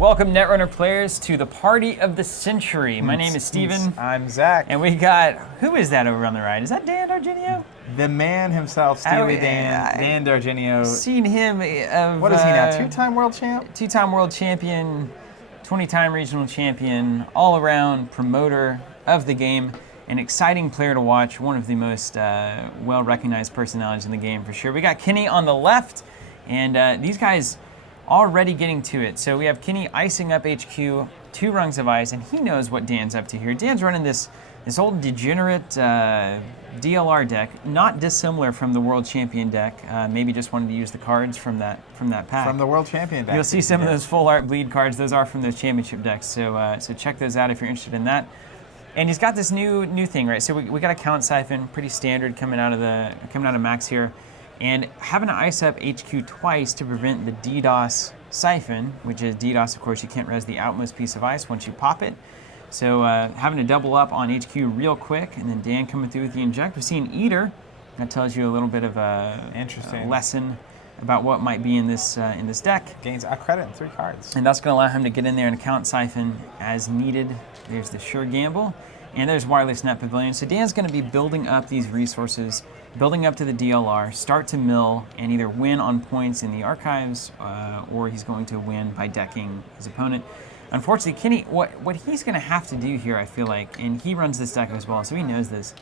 Welcome, Netrunner players, to the party of the century. My name is Steven. I'm Zach. And we got, who is that over on the right? Is that Dan Dargenio? The man himself, Steely Dan Dargenio. Seen him what is he now, two-time world champ? Two-time world champion, 20-time regional champion, all-around promoter of the game. An exciting player to watch, one of the most well-recognized personalities in the game for sure. We got Kenny on the left, and these guys already getting to it. So we have Kenny icing up HQ, 2 rungs of ice, and he knows what Dan's up to here. Dan's running this old degenerate DLR deck, not dissimilar from the world champion deck. Maybe just wanted to use the cards from that pack. From the world champion deck. You'll see some of those full art bleed cards. Those are from those championship decks. So so check those out if you're interested in that. And he's got this new thing, right? So we got a count siphon, pretty standard coming out of Max here. And having to ice up HQ twice to prevent the DDoS siphon, which is DDoS, of course, you can't res the outmost piece of ice once you pop it. So having to double up on HQ real quick, and then Dan coming through with the inject. We see an Eater. That tells you a little bit of a lesson about what might be in this deck. Gains a credit in 3 cards. And that's going to allow him to get in there and count siphon as needed. There's the Sure Gamble, and there's Wireless Net Pavilion. So Dan's going to be building up these resources, building up to the DLR, start to mill, and either win on points in the archives, or he's going to win by decking his opponent. Unfortunately, Kenny, what he's going to have to do here, I feel like, and he runs this deck as well, so he knows this,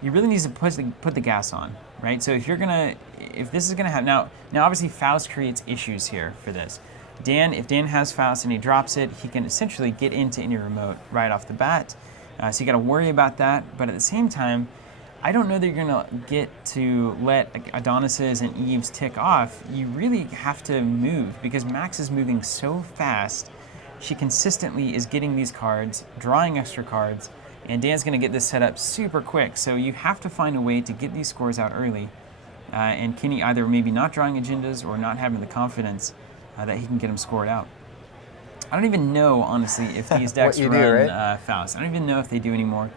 he really needs to put the gas on, right? So if this is going to have, now obviously Faust creates issues here for this. If Dan has Faust and he drops it, he can essentially get into any remote right off the bat. So you got to worry about that, but at the same time, I don't know that you're gonna get to let Adonis's and Eve's tick off. You really have to move because Max is moving so fast. She consistently is getting these cards, drawing extra cards, and Dan's gonna get this set up super quick. So you have to find a way to get these scores out early. And Kenny either maybe not drawing agendas or not having the confidence that he can get them scored out. I don't even know, honestly, if these decks run Faust. I don't even know if they do anymore.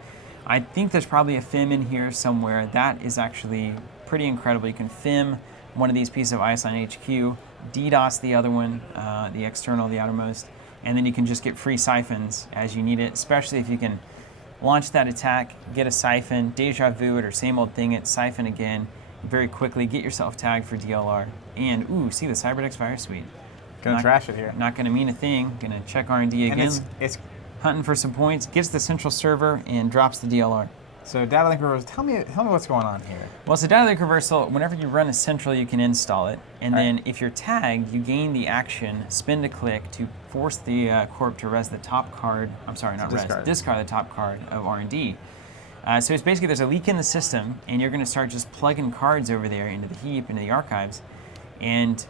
I think there's probably a FIM in here somewhere. That is actually pretty incredible. You can FIM one of these pieces of ice on HQ, DDoS the other one, the external, the outermost, and then you can just get free siphons as you need it, especially if you can launch that attack, get a siphon, deja vu it, or same old thing it, siphon again, very quickly, get yourself tagged for DLR. And, ooh, see the Cyberdex Fire Suite. Gonna trash it here. Not gonna mean a thing. Gonna check R&D again. And it's hunting for some points, gets the central server, and drops the DLR. So data link reversal, tell me what's going on here. Well, so data link reversal, whenever you run a central, you can install it. And then if you're tagged, you gain the action, spin to click, to force the corp to res the top card, discard the top card of R&D. So it's basically, there's a leak in the system, and you're gonna start just plugging cards over there into the heap, into the archives. And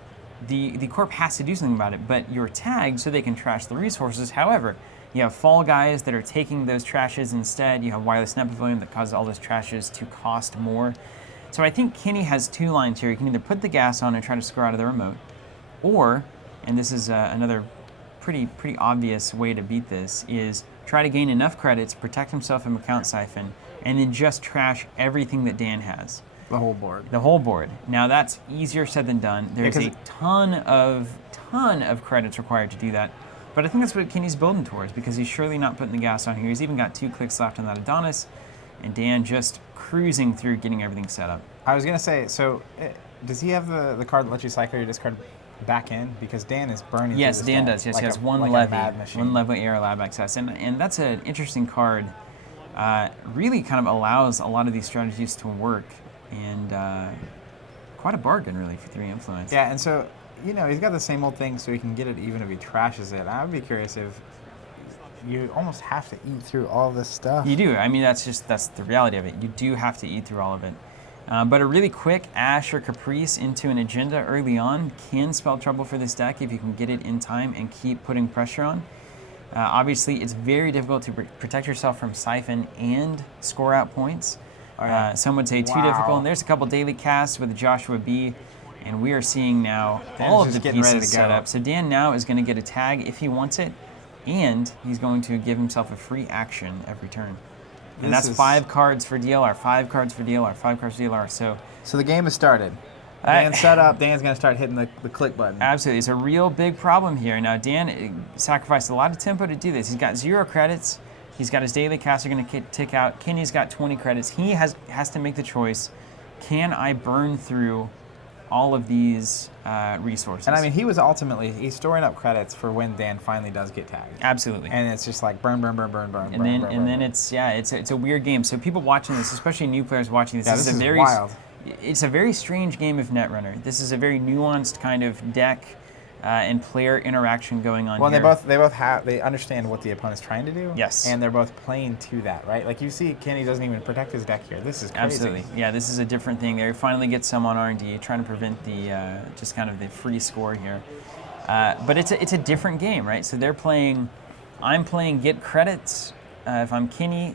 the corp has to do something about it, but you're tagged so they can trash the resources. However, you have fall guys that are taking those trashes instead. You have Wireless Net Pavilion that causes all those trashes to cost more. So I think Kenny has 2 lines here. You can either put the gas on and try to score out of the remote, or, and this is another pretty obvious way to beat this, is try to gain enough credits, protect himself from a count siphon, and then just trash everything that Dan has. The whole board. The whole board. Now that's easier said than done. There's a ton of credits required to do that. But I think that's what Kenny's building towards, because he's surely not putting the gas on here. He's even got 2 clicks left on that Adonis, and Dan just cruising through getting everything set up. I was going to say, so does he have the card that lets you cycle your discard back in? Because Dan is burning Yes, through Dan this does. Yes, like he has one levy AR lab access. And that's an interesting card. Really kind of allows a lot of these strategies to work, and quite a bargain, really, for 3 influence. Yeah, and so, you know, he's got the same old thing, so he can get it even if he trashes it. I would be curious if you almost have to eat through all this stuff. You do. I mean, that's the reality of it. You do have to eat through all of it. But a really quick Ash or Caprice into an agenda early on can spell trouble for this deck if you can get it in time and keep putting pressure on. Obviously, it's very difficult to protect yourself from siphon and score out points. Some would say too difficult. And there's a couple daily casts with Joshua B. And we are seeing now all of the pieces set up. So Dan now is going to get a tag if he wants it, and he's going to give himself a free action every turn. And that's 5 cards for DLR, 5 cards for DLR, 5 cards for DLR. So the game has started. Dan's set up. Dan's going to start hitting the click button. Absolutely. It's a real big problem here. Now, Dan sacrificed a lot of tempo to do this. He's got 0 credits. He's got his daily caster going to tick out. Kenny's got 20 credits. He has to make the choice. Can I burn through all of these resources? And I mean, he's storing up credits for when Dan finally does get tagged. Absolutely. And it's just like burn. And then it's a weird game. So people watching this, especially new players watching this, this is wild. It's a very strange game of Netrunner. This is a very nuanced kind of deck and player interaction going on. Well, here. they understand what the opponent's trying to do. Yes. And they're both playing to that, right? Like you see, Kenny doesn't even protect his deck here. This is crazy. Absolutely. Yeah, this is a different thing. They finally get some on R&D, trying to prevent the just kind of the free score here. But it's a different game, right? So they're playing. I'm playing get credits. If I'm Kenny,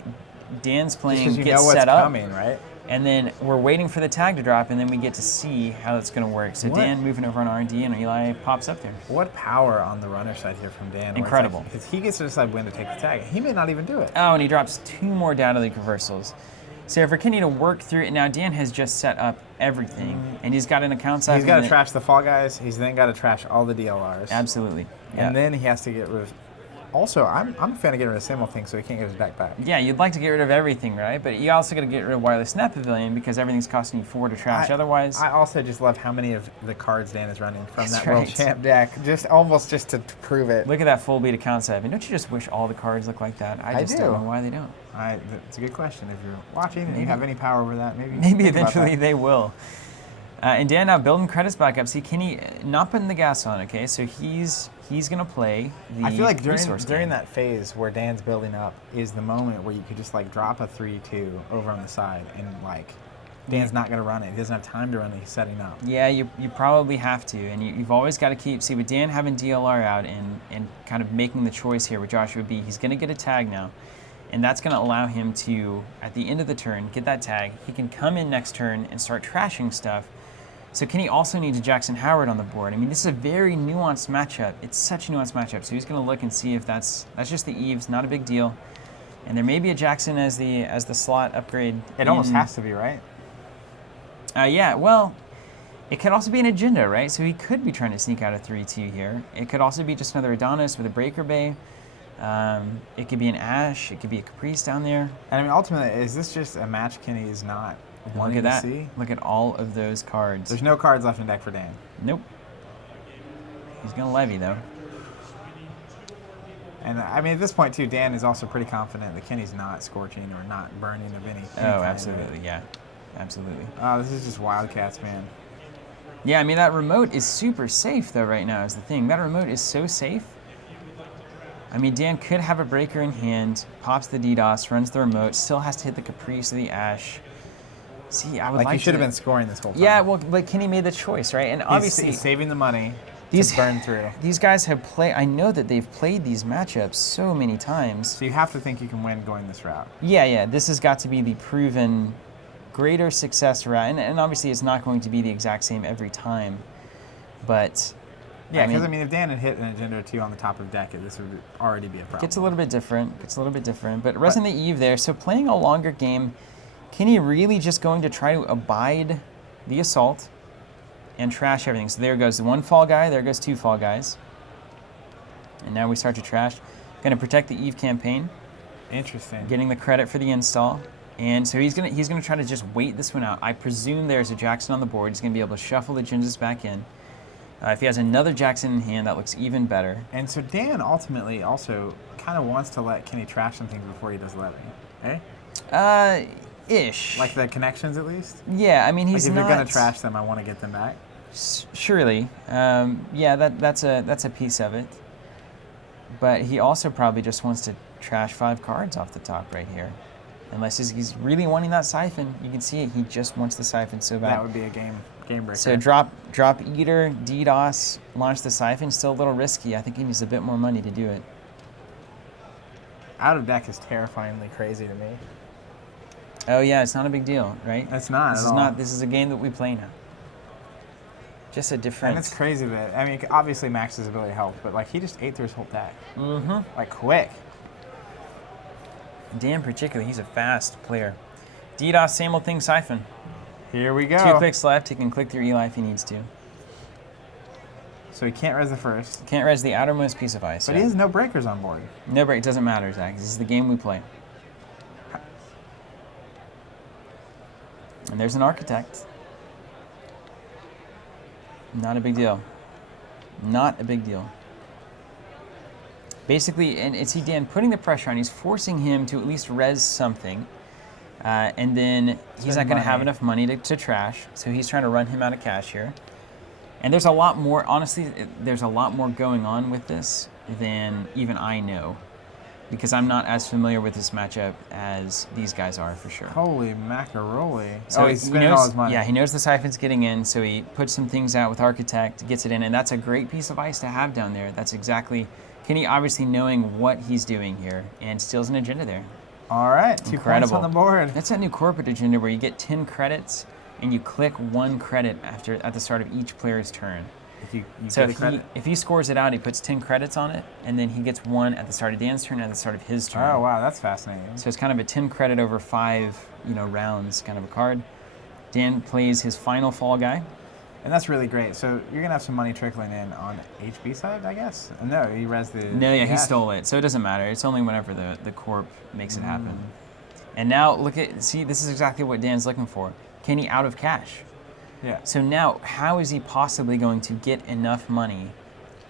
Dan's playing just 'cause you get know what's set up. coming, right? And then we're waiting for the tag to drop, and then we get to see how it's going to work. So Dan moving over on R&D, and Eli pops up there. What power on the runner side here from Dan. Incredible. Because he gets to decide when to take the tag. He may not even do it. Oh, and he drops 2 more data leak reversals. So for Kenny to work through it, now Dan has just set up everything, and he's got an account side. He's got to trash the Fall Guys. He's then got to trash all the DLRs. Absolutely. And then he has to get rid of... Also, I'm a fan of getting rid of the same old thing so he can't get his deck back. Yeah, you'd like to get rid of everything, right? But you also got to get rid of Wireless Snap Pavilion because everything's costing you 4 to trash otherwise. I also just love how many of the cards Dan is running from That's that World Champ deck, just to prove it. Look at that full beat account side. I mean, don't you just wish all the cards look like that? I just don't know why they don't. It's a good question. If you're watching and you have any power over that, maybe eventually they will. And Dan now building credits back up. See, Kenny not putting the gas on, okay? So he's going to play the I feel like resource during game. that phase where Dan's building up is the moment where you could just like drop a 3-2 over on the side and like Dan's not going to run it. He doesn't have time to run it. He's setting up. Yeah, you probably have to. And you've always got to keep... See, with Dan having DLR out and kind of making the choice here with Joshua B, he's going to get a tag now. And that's going to allow him to, at the end of the turn, get that tag. He can come in next turn and start trashing stuff. So Kenny also needs a Jackson Howard on the board. I mean, this is a very nuanced matchup. It's such a nuanced matchup. So he's going to look and see if that's just the Eves, not a big deal. And there may be a Jackson as the slot upgrade. It almost has to be, right? Yeah, well, it could also be an agenda, right? So he could be trying to sneak out a 3-2 here. It could also be just another Adonis with a Breaker Bay. It could be an Ash. It could be a Caprice down there. And I mean, ultimately, is this just a match Kenny is not wanting Look at to that. see? Look at all of those cards. There's no cards left in deck for Dan. Nope. He's going to levy, though. And I mean, at this point, too, Dan is also pretty confident that Kenny's not scorching or not burning of any kind. Absolutely, yeah. Absolutely. Oh, this is just Wildcats, man. Yeah, I mean, that remote is super safe, though, right now is the thing. That remote is so safe. I mean, Dan could have a breaker in hand, pops the DDoS, runs the remote, still has to hit the Caprice or the Ash. See, I would like you should have been scoring this whole time. Yeah, well, but Kenny made the choice, right? And obviously... He's saving the money to burn through. These guys have played... I know that they've played these matchups so many times. So you have to think you can win going this route. Yeah. This has got to be the proven greater success route. And obviously it's not going to be the exact same every time. But... Yeah, because I mean, if Dan had hit an agenda or 2 on the top of deck, this would already be a problem. Gets a little bit different. But resting the Eve there, so playing a longer game, Kenny really just going to try to abide the assault and trash everything. So there goes 1 Fall Guy, there goes 2 Fall Guys. And now we start to trash. Going to protect the Eve campaign. Interesting. Getting the credit for the install. And so he's gonna try to just wait this one out. I presume there's a Jackson on the board. He's going to be able to shuffle the Ginges back in. If he has another Jackson in hand, that looks even better. And so Dan ultimately also kind of wants to let Kenny trash some things before he does levy, eh? Ish. Like the connections, at least? Yeah, I mean, he's like if not... you're going to trash them, I want to get them back? Surely. Yeah, that's a piece of it. But he also probably just wants to trash 5 cards off the top right here. Unless he's really wanting that siphon. You can see it. He just wants the siphon so bad. That would be a game breaker. So drop Eater, DDoS, launch the siphon. Still a little risky. I think he needs a bit more money to do it. Out of deck is terrifyingly crazy to me. Oh yeah, it's not a big deal, right? It's not. This is a game that we play now. Just a different. And it's crazy that obviously Max's ability helped, but like he just ate through his whole deck. Mm-hmm. Like quick. Dan particularly, he's a fast player. DDoS, same old thing, siphon. Here we go. 2 clicks left. He can click through Eli if he needs to. So he can't res the first. Can't res the outermost piece of ice. But he has no breakers on board. No break. It doesn't matter, Zach. This is the game we play. And there's an architect. Not a big deal. Not a big deal. Basically, and it's Dan putting the pressure on. He's forcing him to at least res something. And then he's not going to have enough money to trash. So he's trying to run him out of cash here. And there's a lot more, honestly, there's a lot more going on with this than even I know. Because I'm not as familiar with this matchup as these guys are, for sure. Holy macaroni. So he's spending all his money. Yeah, he knows the siphon's getting in, so he puts some things out with Architect, gets it in, and that's a great piece of ice to have down there. That's exactly Kenny obviously knowing what he's doing here, and steals an agenda there. All right, 2 points on the board. That's that new corporate agenda where you get 10 credits, and you click 1 credit at the start of each player's turn. So if he scores it out, he puts 10 credits on it, and then he gets 1 at the start of Dan's turn and at the start of his turn. Oh, wow, that's fascinating. So it's kind of a 10 credit over 5, rounds kind of a card. Dan plays his final fall guy. And that's really great. So you're going to have some money trickling in on HB side, I guess? No, he res the... No, yeah, he stole it. So it doesn't matter. It's only whenever the corp makes it happen. And now, see, this is exactly what Dan's looking for. Kenny out of cash. Yeah. So now, how is he possibly going to get enough money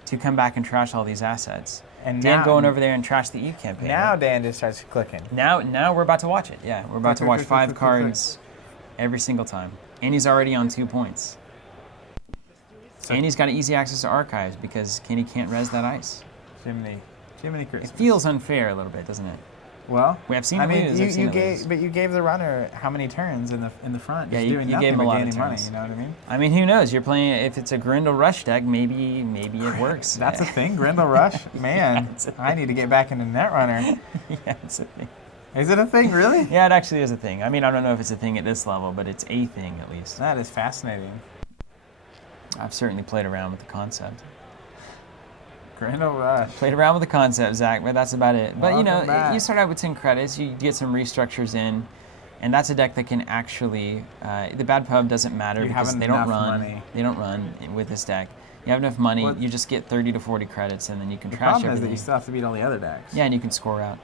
to come back and trash all these assets? And Dan going over there and trash the Eve campaign. Now Dan just starts clicking. Now we're about to watch it. Yeah, we're about to watch 5 cards every single time. And he's already on 2 points. And he's got easy access to archives because Kenny can't res that ice. Jiminy Christmas. It feels unfair a little bit, doesn't it? Well, I've seen it lose. But you gave the runner how many turns in the front? Yeah, just doing you nothing gave him a but lot of gaining money. turns. You know what I mean? I mean, who knows? You're playing. If it's a Grendel Rush deck, maybe it works. That's a thing, Grendel Rush. Man, I need to get back into Netrunner. Yeah, it's a thing. Is it a thing, really? Yeah, it actually is a thing. I mean, I don't know if it's a thing at this level, but it's a thing at least. That is fascinating. I've certainly played around with the concept. Grendel Rush. Played around with the concept, Zach, but that's about it. But Welcome back. You start out with 10 credits, you get some restructures in, and that's a deck that can actually. The bad pub doesn't matter because they don't run. Money. They don't run with this deck. You have enough money, you just get 30 to 40 credits, and then you can trash everything. The problem is that you still have to beat all the other decks. Yeah, and you can score out.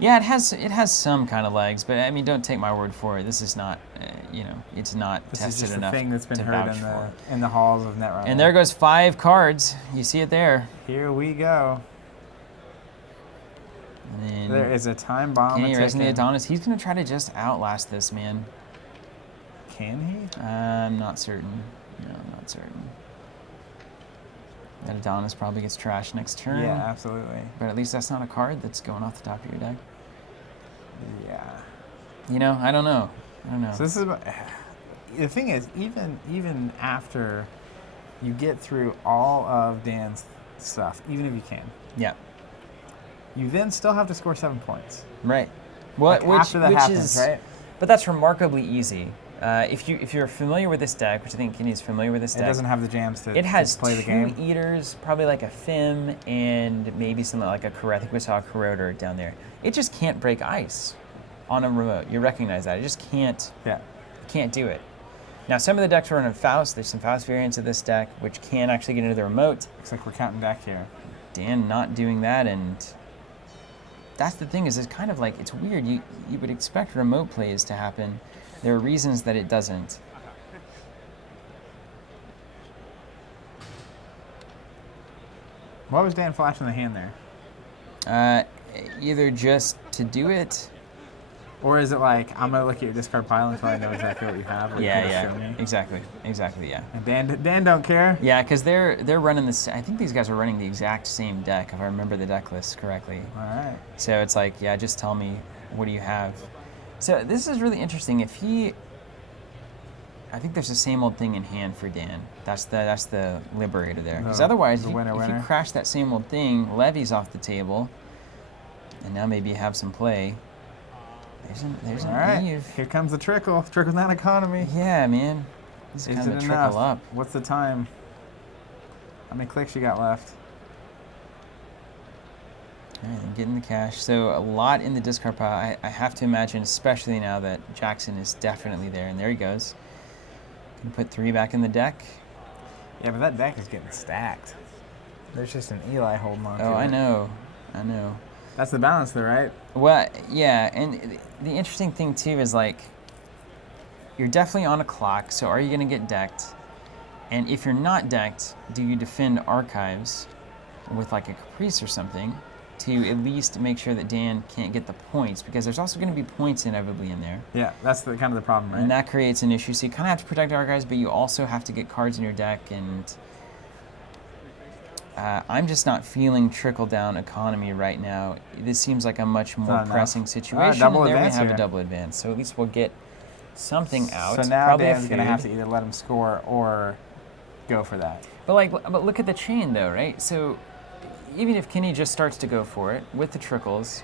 Yeah, it has some kind of legs, but I mean, don't take my word for it. This is not, it's not this tested is just enough. Thing that's been to heard in the halls of Netrunner. And there goes 5 cards. You see it there. Here we go. And then there is a time bomb. Kenny resing the Adonis. He's gonna try to just outlast this man. Can he? I'm not certain. No, I'm not certain. That Adonis probably gets trashed next turn. Yeah, absolutely. But at least that's not a card that's going off the top of your deck. Yeah. I don't know. So this is the thing is even after you get through all of Dan's stuff, even if you can. Yeah. You then still have to score 7 points. Right. After that happens, right? But that's remarkably easy. If you're familiar with this deck, which I think Kenny's familiar with this deck. It doesn't have the jams to play the game. It has 2 game. Eaters, probably like a Fim, and maybe something like a I think we saw a Corroder down there. It just can't break ice on a remote. You recognize that. It just can't. Yeah. Can't do it. Now, some of the decks are running Faust. There's some Faust variants of this deck, which can actually get into the remote. Looks like we're counting deck here. Dan not doing that, and that's the thing is it's kind of like, it's weird. You would expect remote plays to happen. There are reasons that it doesn't. What was Dan flashing the hand there? Either just to do it. Or is it like, I'm going to look at your discard pile until I know exactly what you have? Or Yeah, show me? exactly, yeah. And Dan don't care? Yeah, because they're running this. I think these guys are running the exact same deck, if I remember the deck list correctly. All right. So it's like, yeah, just tell me, what do you have? So this is really interesting. I think there's the same old thing in hand for Dan. That's the Liberator there. Because otherwise, if you crash that same old thing, Levy's off the table, and now maybe you have some play. There's All an right. Eve. Here comes the trickle. Trickle down economy. Yeah, man. This is kind of a trickle up. What's the time? How many clicks you got left? All right, I'm getting the cash. So a lot in the discard pile. I have to imagine, especially now that Jackson is definitely there, and there he goes. Can put 3 back in the deck. Yeah, but that deck is getting stacked. There's just an Eli holding on to it. Oh, I know. That's the balance though, right? Well, yeah, and the interesting thing too is like, you're definitely on a clock, so are you going to get decked? And if you're not decked, do you defend archives with like a Caprice or something to at least make sure that Dan can't get the points? Because there's also going to be points inevitably in there. Yeah, that's the kind of the problem, right? And that creates an issue. So you kind of have to protect archives, but you also have to get cards in your deck. And I'm just not feeling trickle-down economy right now. This seems like a much more pressing situation. Double and there we advance have here. a double advance. So at least we'll get something out. So now Probably Dan's going to have to either let him score or go for that. But look at the chain though, right? So even if Kenny just starts to go for it with the trickles,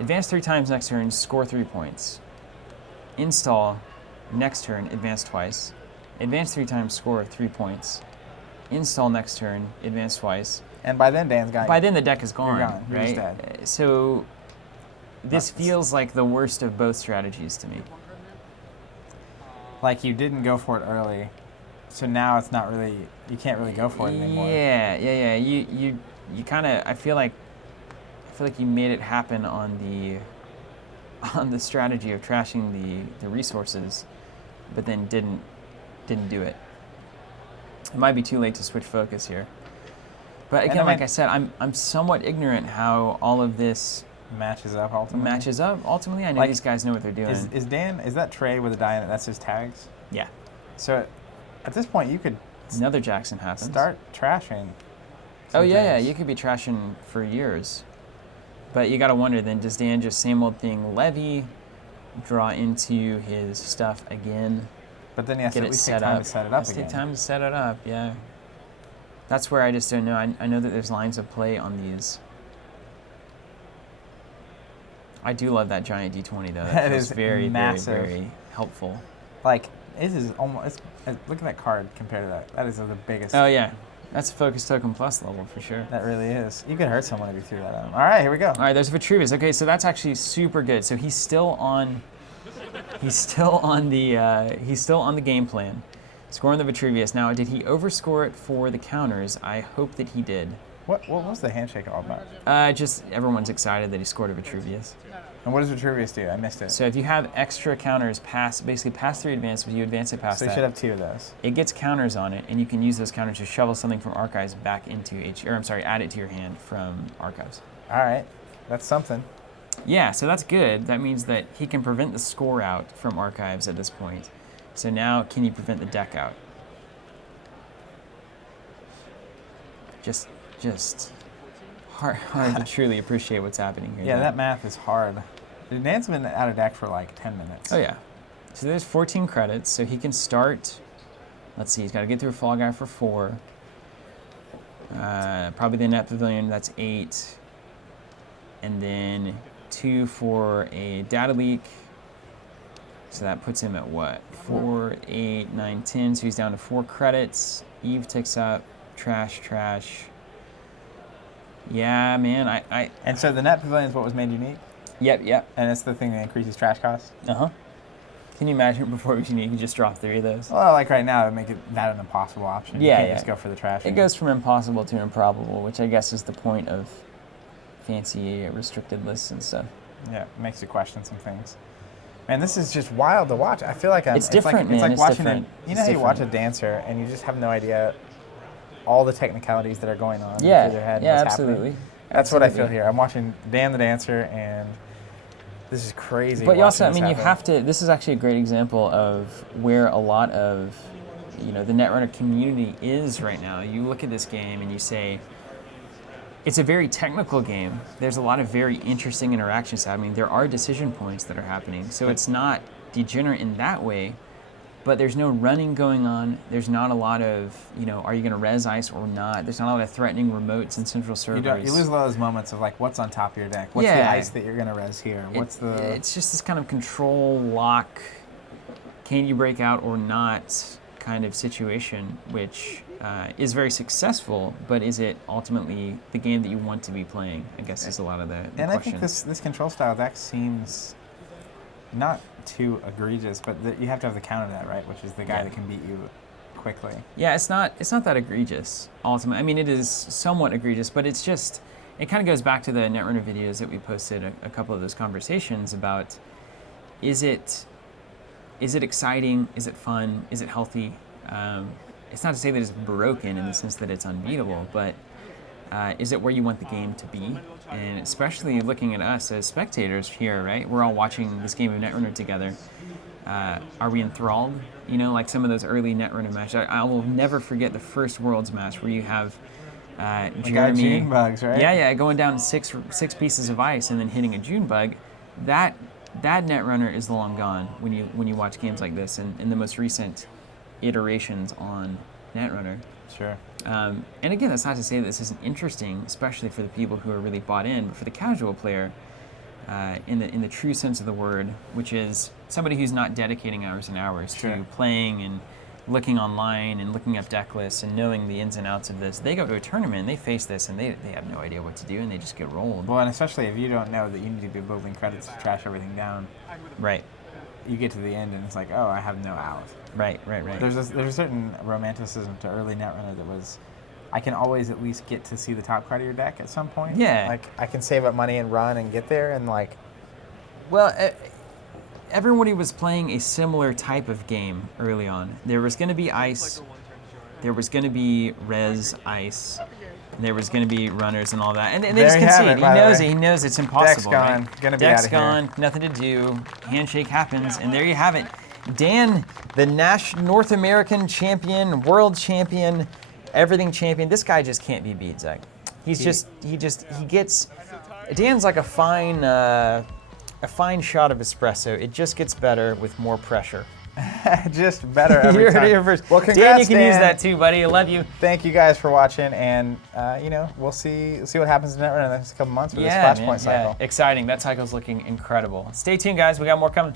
advance 3 times next turn, score 3 points. Install next turn, advance twice. Advance 3 times, score 3 points. Install next turn, advance twice. And by then Dan's got. By then the deck is gone, You're just right? dead. So this feels like the worst of both strategies to me. Like you didn't go for it early, so now it's not really. You can't really go for it anymore. Yeah. You kind of. I feel like you made it happen on the strategy of trashing the resources, but then didn't do it. It might be too late to switch focus here. But again, like I said, I'm somewhat ignorant how all of this matches up ultimately. Ultimately, I know these guys know what they're doing. Is that Trey with a die in it? That's his tags? Yeah. So at this point, you could another Jackson happens. Start trashing. Oh yeah, you could be trashing for years. But you got to wonder then, does Dan just same old thing levy, draw into his stuff again? But then he has to at least take time to set it up again. Take time to set it up, yeah. That's where I just don't know. I know that there's lines of play on these. I do love that giant D20 though. That is very, massive. Very, very helpful. Like, it is almost, look at that card compared to that. That is the biggest. Oh yeah. That's a Focus Token Plus level for sure. That really is. You could hurt someone if you threw that at him. All right, here we go. All right, there's Vitruvius. Okay, so that's actually super good. So he's still on the game plan. Scoring the Vitruvius. Now, did he overscore it for the counters? I hope that he did. What was the handshake all about? Just everyone's excited that he scored a Vitruvius. And what does Vitruvius do? I missed it. So if you have extra counters basically pass 3 advance, but you advance it past that. So you should have 2 of those. It gets counters on it, and you can use those counters to shovel something from archives back into add it to your hand from archives. All right, that's something. Yeah, so that's good. That means that he can prevent the score out from archives at this point. So now, can you prevent the deck out? Just hard to truly appreciate what's happening here. Yeah, that math is hard. Dan's been out of deck for like 10 minutes. Oh yeah. So there's 14 credits, so he can start. Let's see, he's got to get through a Fall Guy for 4. Probably the Net Pavilion, that's 8. And then 2 for a data leak. So that puts him at what? 4, 8, 9, 10. So he's down to 4 credits. Eve ticks up. Trash. Yeah, man. And so the Net Pavilion is what was made unique? Yep. And it's the thing that increases trash costs? Uh-huh. Can you imagine before it was unique, you just drop 3 of those? Well, like right now, it would make that an impossible option. Yeah, you can't just go for the trash. It goes from impossible to improbable, which I guess is the point of fancy restricted lists and stuff. Yeah, it makes you question some things. Man, this is just wild to watch. I feel like it's different, man. It's like watching different. You know how you watch a dancer and you just have no idea all the technicalities that are going on through their head. Yeah, and what's absolutely. Happening. That's what I feel here. I'm watching Dan the dancer, and this is crazy. But you also, you have to. This is actually a great example of where a lot of, the Netrunner community is right now. You look at this game and you say, it's a very technical game. There's a lot of very interesting interactions happening. There are decision points that are happening. So it's not degenerate in that way, but there's no running going on. There's not a lot of, are you going to res ice or not? There's not a lot of threatening remotes in central servers. You lose a lot of those moments of like, what's on top of your deck? What's the ice that you're going to res here? It's just this kind of control lock, can you break out or not kind of situation, which is very successful, but is it ultimately the game that you want to be playing? I guess is a lot of the question. I think this control style deck seems not too egregious, but you have to have the counter to that, right? Which is the guy Yeah. that can beat you quickly. Yeah, it's not that egregious, ultimately. I mean, it is somewhat egregious, but it's just, it kind of goes back to the Netrunner videos that we posted, a couple of those conversations about, is it exciting? Is it fun? Is it healthy? It's not to say that it's broken in the sense that it's unbeatable, but is it where you want the game to be? And especially looking at us as spectators here, right? We're all watching this game of Netrunner together. Are we enthralled? You know, like some of those early Netrunner matches. I will never forget the first Worlds match where you have Jeremy. June bugs, right? Yeah, going down six pieces of ice and then hitting a June bug. That Netrunner is long gone when you watch games like this and in the most recent iterations on Netrunner. Sure. And again, that's not to say that this isn't interesting, especially for the people who are really bought in, but for the casual player, in the true sense of the word, which is somebody who's not dedicating hours and hours Sure. to playing and looking online and looking up deck lists and knowing the ins and outs of this. They go to a tournament, they face this, and they have no idea what to do, and they just get rolled. Well, and especially if you don't know that you need to be building credits to trash everything down. Right. You get to the end and it's like, oh, I have no out. Right. There's a certain romanticism to early Netrunner that was, I can always at least get to see the top card of your deck at some point. Yeah. Like, I can save up money and run and get there and like... Well, everybody was playing a similar type of game early on. There was going to be ice, there was going to be res ice, and there was going to be runners and all that. And they just concede. He knows it's impossible. Deck's gone. Right? Gonna be Deck's out of here. gone. Nothing to do. Handshake happens, and there you have it. Dan, the North American champion, world champion, everything champion. This guy just can't be beat, Zach. He gets. Dan's like a fine shot of espresso. It just gets better with more pressure. Just better every You're time. here first. Well, congrats, Dan, you can use Dan. that too, buddy. I love you. Thank you guys for watching, and we'll see what happens in Netrunner in the next couple months with this Flashpoint cycle. Exciting. That cycle's looking incredible. Stay tuned, guys. We got more coming.